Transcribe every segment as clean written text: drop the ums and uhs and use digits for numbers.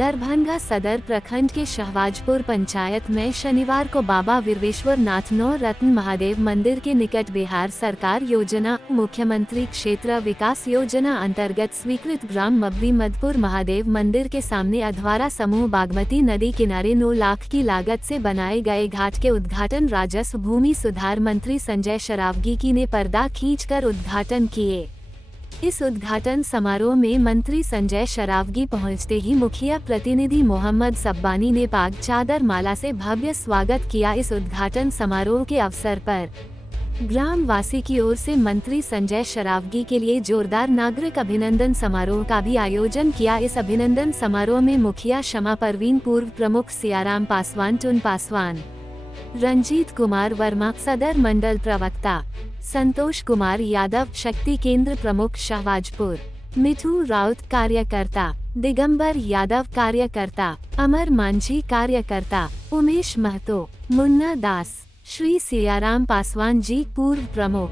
दरभंगा सदर प्रखंड के शहबाजपुर पंचायत में शनिवार को बाबा वीरेश्वर नाथ नौ रत्न महादेव मंदिर के निकट बिहार सरकार योजना मुख्यमंत्री क्षेत्र विकास योजना अंतर्गत स्वीकृत ग्राम मब्बी मदपुर महादेव मंदिर के सामने अधवारा समूह बागमती नदी किनारे 9 लाख की लागत से बनाए गए घाट के उद्घाटन राजस्व भूमि सुधार मंत्री संजय शरावगी ने पर्दा खींचकर उद्घाटन किए। इस उद्घाटन समारोह में मंत्री संजय शरावगी पहुंचते ही मुखिया प्रतिनिधि मोहम्मद सब्बानी ने पाग चादर माला से भव्य स्वागत किया। इस उद्घाटन समारोह के अवसर पर ग्राम वासी की ओर से मंत्री संजय शरावगी के लिए जोरदार नागरिक अभिनंदन समारोह का भी आयोजन किया। इस अभिनंदन समारोह में मुखिया शमा परवीन, पूर्व प्रमुख सियाराम पासवान, टुन पासवान, रंजीत कुमार वर्मा, सदर मंडल प्रवक्ता संतोष कुमार यादव, शक्ति केंद्र प्रमुख शहबाजपुर, मिठू राउत कार्यकर्ता, दिगंबर यादव कार्यकर्ता, अमर मांझी कार्यकर्ता, उमेश महतो, मुन्ना दास, श्री सियाराम पासवान जी पूर्व प्रमुख,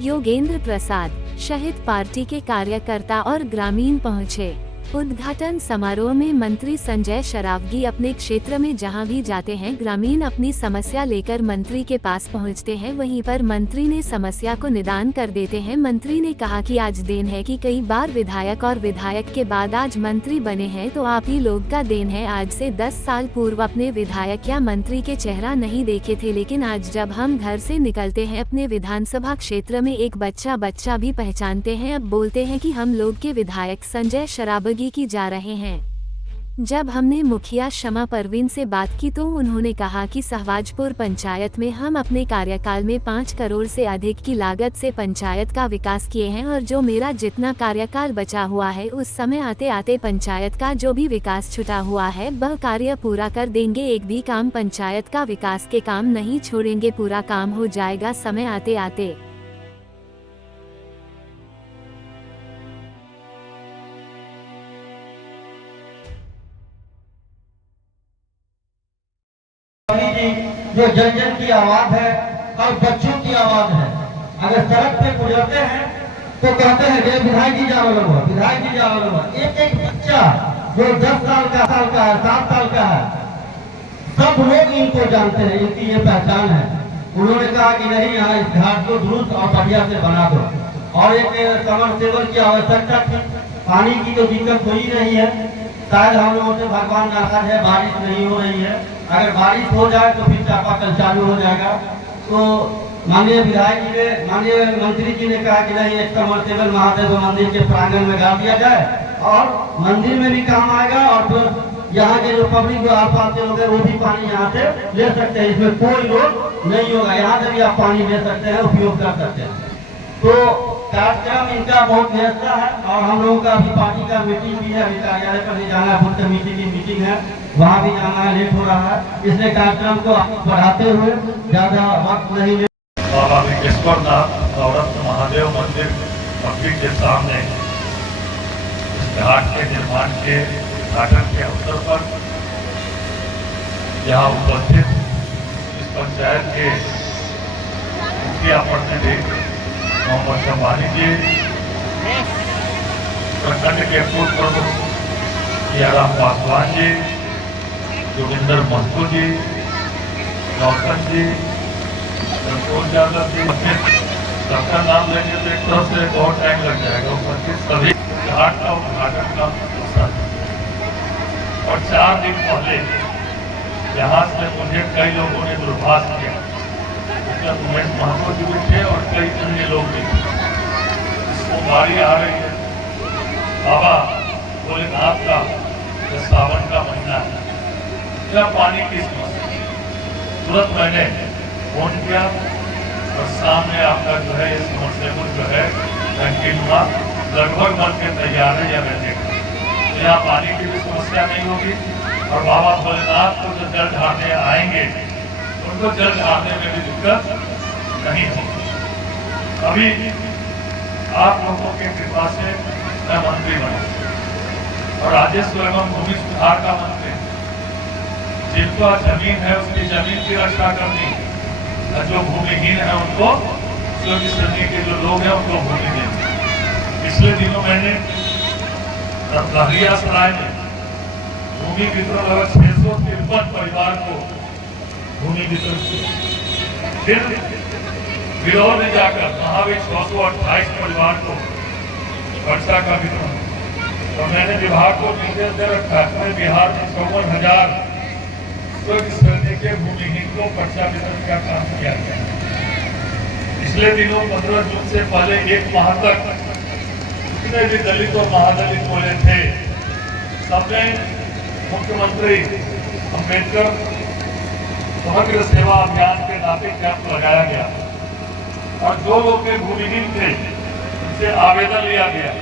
योगेंद्र प्रसाद, शहीद पार्टी के कार्यकर्ता और ग्रामीण पहुँचे। उद्घाटन समारोह में मंत्री संजय शरावगी अपने क्षेत्र में जहां भी जाते हैं, ग्रामीण अपनी समस्या लेकर मंत्री के पास पहुंचते हैं, वहीं पर मंत्री ने समस्या को निदान कर देते हैं। मंत्री ने कहा कि आज देन है कि कई बार विधायक और विधायक के बाद आज मंत्री बने हैं, तो आप ही लोग का देन है। आज से 10 साल पूर्व अपने विधायक या मंत्री के चेहरा नहीं देखे थे, लेकिन आज जब हम घर से निकलते हैं अपने विधानसभा क्षेत्र में एक बच्चा भी पहचानते हैं। अब बोलते हैं कि हम लोग के विधायक संजय शरावगी की जा रहे हैं। जब हमने मुखिया शमा परवीन से बात की तो उन्होंने कहा कि शहबाजपुर पंचायत में हम अपने कार्यकाल में 5 करोड़ से अधिक की लागत से पंचायत का विकास किए हैं, और जो मेरा जितना कार्यकाल बचा हुआ है उस समय आते आते पंचायत का जो भी विकास छुटा हुआ है वह कार्य पूरा कर देंगे। एक भी काम पंचायत का विकास के काम नहीं छोड़ेंगे, पूरा काम हो जाएगा समय आते आते। जो जन जन की आवाज है और बच्चों की आवाज है। अगर सड़क पे गुजरते हैं तो कहते हैं कि विधायक जी जा रहा हुआ, विधायक जी जा रहा हुआ। एक एक बच्चा जो 10 साल का है, 7 साल का है, सब लोग इनको जानते हैं, इनकी ये पहचान है। उन्होंने कहा कि नहीं, यहाँ इस घाट को दुरुस्त और बढ़िया से बना दो। और एक समरसेबल की आवश्यकता थी, पानी की तो दिक्कत हुई नहीं है। शायद हम लोगों से भगवान नाराज है, बारिश नहीं हो रही है। अगर बारिश हो जाए तो फिर चापाकल चालू हो जाएगा। तो माननीय विधायक जी ने, माननीय मंत्री जी ने कहा कि नहीं, एक समरसेबल महादेव मंदिर के प्रांगण में डाल दिया जाए और मंदिर में भी काम आएगा, और फिर यहाँ के जो पब्लिक जो आसपास के लोग हैं वो भी पानी यहाँ से ले सकते हैं। इसमें कोई रोक नहीं होगा, यहाँ से भी आप पानी ले सकते हैं, उपयोग कर सकते हैं। तो कार्यक्रम इनका बहुत व्यस्त है और हम लोगों का अभी पार्टी का मीटिंग भी है, अभी कार्यालय पर नहीं जाना है, बुद्ध कमेटी की मीटिंग है, वहाँ भी जाना है, लेट हो रहा है। इसलिए कार्यक्रम को बढ़ाते हुए ज्यादा वक्त नहीं ले। बाबा वीरेश्वर नाथ नवरत्न महादेव मंदिर मब्बी के सामने घाट के निर्माण के उद्घाटन के अवसर पर यहाँ उपस्थित इस पंचायत के मुखिया प्रतिनिधि मोहम्मद सब्बानी जी, प्रखंड के पूर्व प्रमुख सियाराम पासवान जी, जोगिंदर महतो जी, नौसन जी, संतोष यादव जी, सबका नाम लेंगे तो एक तरफ से बहुत टाइम लग जाएगा। उपस्थित सभी घाट का उद्घाटन का अवसर और 4 दिन पहले यहाँ से मुझे कई लोगों ने दूरभाष किया। उमेश महतो जी भी थे और कई अन्य लोग भी थे। सोमवारी आ रही है, बाबा भोलेनाथ का सावन का महीना है, क्या पानी की समस्या। तुरंत मैंने फोन किया और सामने आपका जो है ये समरसेबल जो है टंकी हुआ लगभग बन के तैयार है। या रहने का तो यहाँ पानी की भी समस्या नहीं होगी, और बाबा भोलेनाथ को जो जल ढारने आएंगे उनको जल ढारने में भी दिक्कत नहीं होगी। अभी आप लोगों की कृपा से मैं मंत्री बना और राजस्व एवं भूमि सुधार का मंत्री। जिनको जमीन है उसकी जमीन की रक्षा करनी, जो भूमिहीन है उनको, जो श्रेणी के जो लोग हैं उनको भूमि देनी। पिछले दिनों मैंने लहरिया सराय में भूमि वितरण लगभग 653 परिवार को भूमि वितरण किया। फिर बिरौल में जाकर वहां भी 628 परिवार को वर्षा का वितरण। और मैंने विभाग को निर्देश दे रखा है पूरे बिहार में 54,000 स्वर्ग श्रेणी के भूमिहीन को वर्षा वितरण का काम किया गया। पिछले दिनों 15 जून से पहले एक माह तक जितने भी दलित और महादलित बोले थे सबने मुख्यमंत्री अम्बेडकर समग्र सेवा अभियान के नाते कैंप लगाया गया और जो लोग के भूमिहीन थे उनसे आवेदन लिया गया।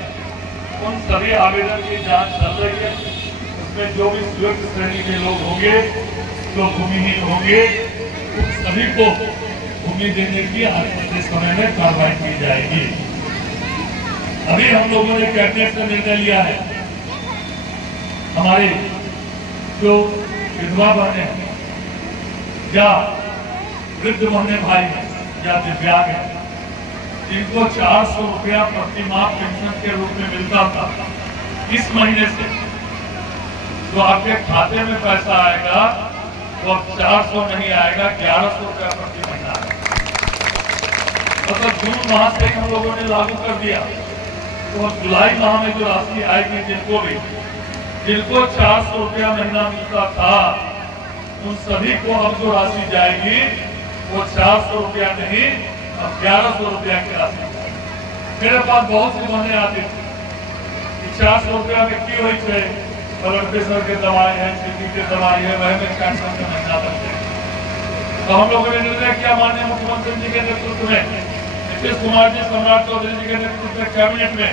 उन सभी आवेदन की जांच चल रही है। उसमें जो भी स्वर्ग श्रेणी के लोग होंगे, जो भूमिहीन होंगे, उन सभी को भूमि देने की आने वाले समय में कार्रवाई की जाएगी। अभी हम लोगों ने कैबिनेट में निर्णय लिया है, हमारे जो विधवा बहने हैं या वृद्ध बहने भाई हैं या दिव्यांग हैं, जिनको 400 रुपया प्रति माह पेंशन के रूप में मिलता था, इस महीने से जो आपके खाते में पैसा आएगा वो अब 400 नहीं आएगा, 1100 रुपया प्रति महीना आएगा। मतलब जून माह से हम लोगों ने लागू कर दिया, तो जुलाई माह में जो राशि आएगी जिनको 400 रुपया महीना मिलता था, उन सभी को अब जो राशि जाएगी वो 400 रुपया नहीं, अब 1100 रुपया की राशि। मेरे पास बहुत सी बहनें आती थी कि 400 रुपया में की हुई थे, ब्लड प्रेशर के दवाई है, चीनी के दवाई है, वह में 400 का महीना लगते। तो हम लोगों ने निर्णय किया माननीय मुख्यमंत्री जी के नेतृत्व में, नीतीश कुमार जी, सम्राट चौधरी जी के नेतृत्व में कैबिनेट में,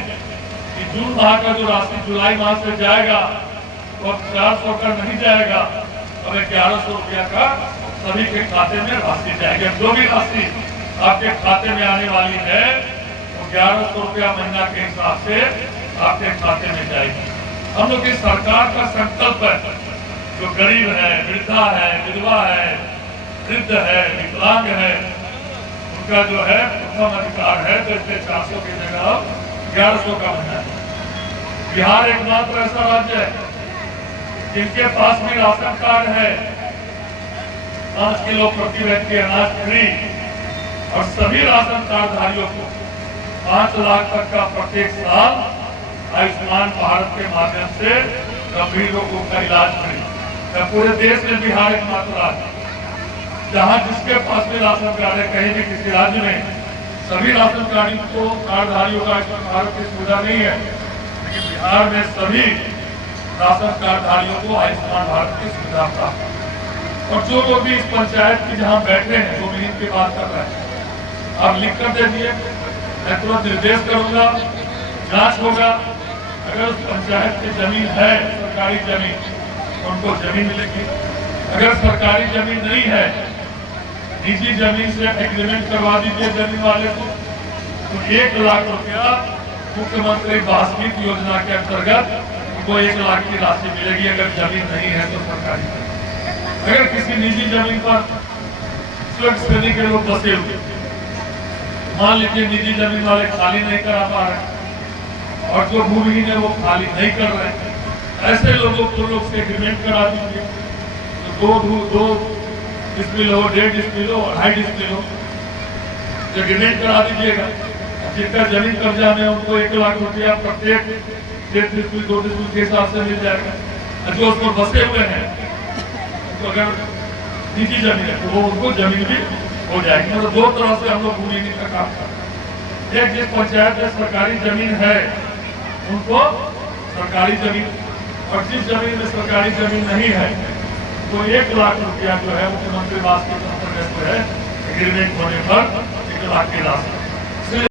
कि जून माह का जो राशि जुलाई माह से जाएगा वो अब 400 का नहीं जाएगा, अब 1100 रुपया का सभी के खाते में राशि जाएगी। जो भी राशि आपके खाते में आने वाली है वो 1100 रुपया महीना के हिसाब से आपके खाते में जाएगी। हम लोग की सरकार का संकल्प है, जो गरीब है, वृद्धा है, विधवा है, वृद्ध है, विकलांग है, उनका जो है प्रथम अधिकार है, तो इसलिए 400 की जगह 1100 का महीना है। बिहार एकमात्र ऐसा राज्य है जिनके पास भी राशन कार्ड है, 5 किलो प्रति व्यक्ति अनाज फ्री, और सभी राशन कार्डधारियों को 5 लाख तक का प्रत्येक साल आयुष्मान भारत के माध्यम से गंभीर रोगों का इलाज फ्री। पूरे देश में बिहार एकमात्र राज्य जहाँ जिसके पास भी राशन कार्ड है, कहीं भी किसी राज्य में सभी राशन कार्डधारियों का आयुष्मान भारत की सुविधा नहीं है, लेकिन बिहार में सभी राशन कार्डधारियों को आयुष्मान भारत की सुविधा प्राप्त है। और जो लोग भी इस पंचायत की जहाँ बैठे हैं वो भी इनकी बात कर रहे हैं, आप लिख कर दे दिए, मैं तुरंत निर्देश करूंगा, जांच होगा। अगर उस पंचायत की जमीन है, सरकारी जमीन, उनको जमीन मिलेगी। अगर सरकारी जमीन नहीं है, निजी जमीन से एग्रीमेंट करवा दीजिए जमीन वाले को, तो 1 लाख रुपया मुख्यमंत्री वासनिक योजना के अंतर्गत उनको 1 लाख की राशि मिलेगी। अगर जमीन नहीं है तो सरकारी जमीन। अगर किसी निजी जमीन पर स्वर्ग श्रेणी के लोग बसे हुए, मान लीजिए निजी जमीन वाले खाली नहीं करा पा रहे और जो भूमिहीन है वो खाली नहीं कर रहे, ऐसे लोगों को लोग से एग्रीमेंट करा दीजिए, तो 2 डिस्मिल हो, 1.5 डिस्मिल हो, 2.5 डिस्मिल हो, एग्रीमेंट करा दीजिएगा। जिनका जमीन कब्जा में उनको 1 लाख रुपया प्रत्येक 1.5 डिस्मिल 2 डिस्मिल के हिसाब से मिल जाएगा। जो उसमें बसे हुए हैं तो अगर निजी जमीन है तो वो उनको जमीन भी हो जाएगी। मतलब 2 तरह से हम लोग भूमिहीन का काम करते हैं। एक, जिस पंचायत में सरकारी जमीन है उनको सरकारी जमीन, और जिस जमीन में सरकारी जमीन नहीं है तो 1 लाख रुपया जो है मुख्यमंत्री आवास के अंतर्गत जो है एग्रीमेंट होने पर 1 लाख की राशि